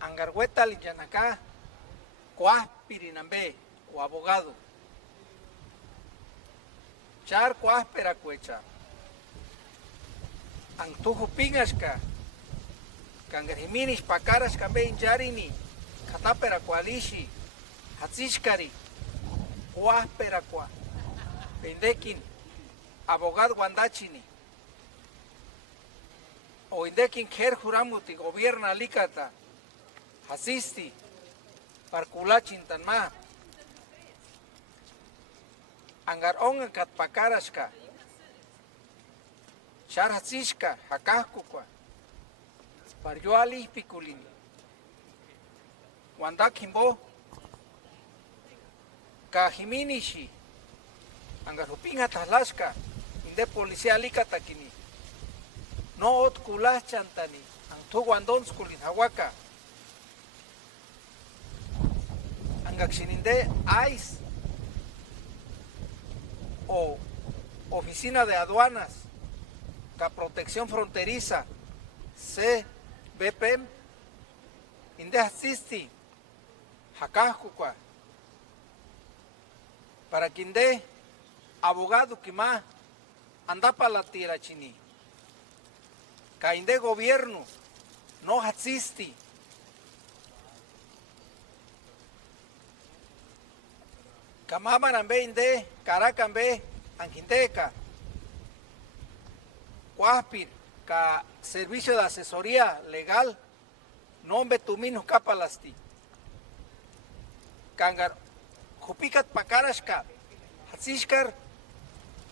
Angarhueta Linyanacá, Cuaspirinambe, o abogado. Char Cuaspera Cuecha. Antujo Pingasca, Cangariminis Pacaras Cambe Injarini, Catapera Cualishi, Hatzishkari, Cuaspera Cua, Pendekin, abogado Guandachini. O indekin ker juramuti gobierna Licata, Hasisti, Parculachin Tanma, Angar Ongakat Pacarasca, Char Hasishka, Hakakukwa, Paryoali Piculini, Wandakimbo, Kajiminishi, Angarupinga Talaska, Inde Policía Licata Kini. No ot kulas chantani, antu guandons kulin hawaka. Angaksininde ICE o Oficina de Aduanas, la Protección Fronteriza, CBPM, inde asisti, hakajukwa, para que inde abogado que más anda para la tierra chini. Cainde gobierno, no existe. Camamarambe inde, Caracambe, Anquinteca, Cuaspir, ca servicio de asesoría legal, nombre tumino capalasti. Cangar, Jupicat Pacarasca, Hatzishkar,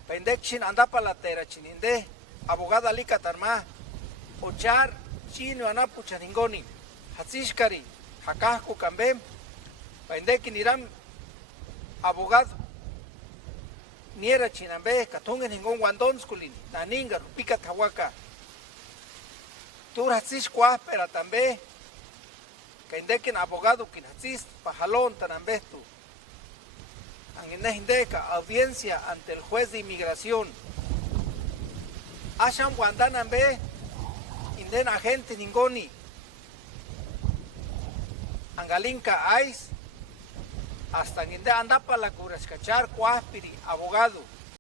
Pendechin andapalatera chininde, abogada Licatarma. Ochar, chino, anapu, chaningoni, hatzishkari, hakajku, kambem, paindekin iram, abogado, niera chinambe, katungen ningún guandonskulin, naninga, rupika tawaka. Tur hatzish cuaspera tambe, kaindekin abogado, kin hatzish, pajalón, tanambestu. Angindeca, audiencia ante el juez de inmigración. Asham guandanambe, den agente ningoni angalinka ICE hasta inde anda para la curascachar cuaspiri abogado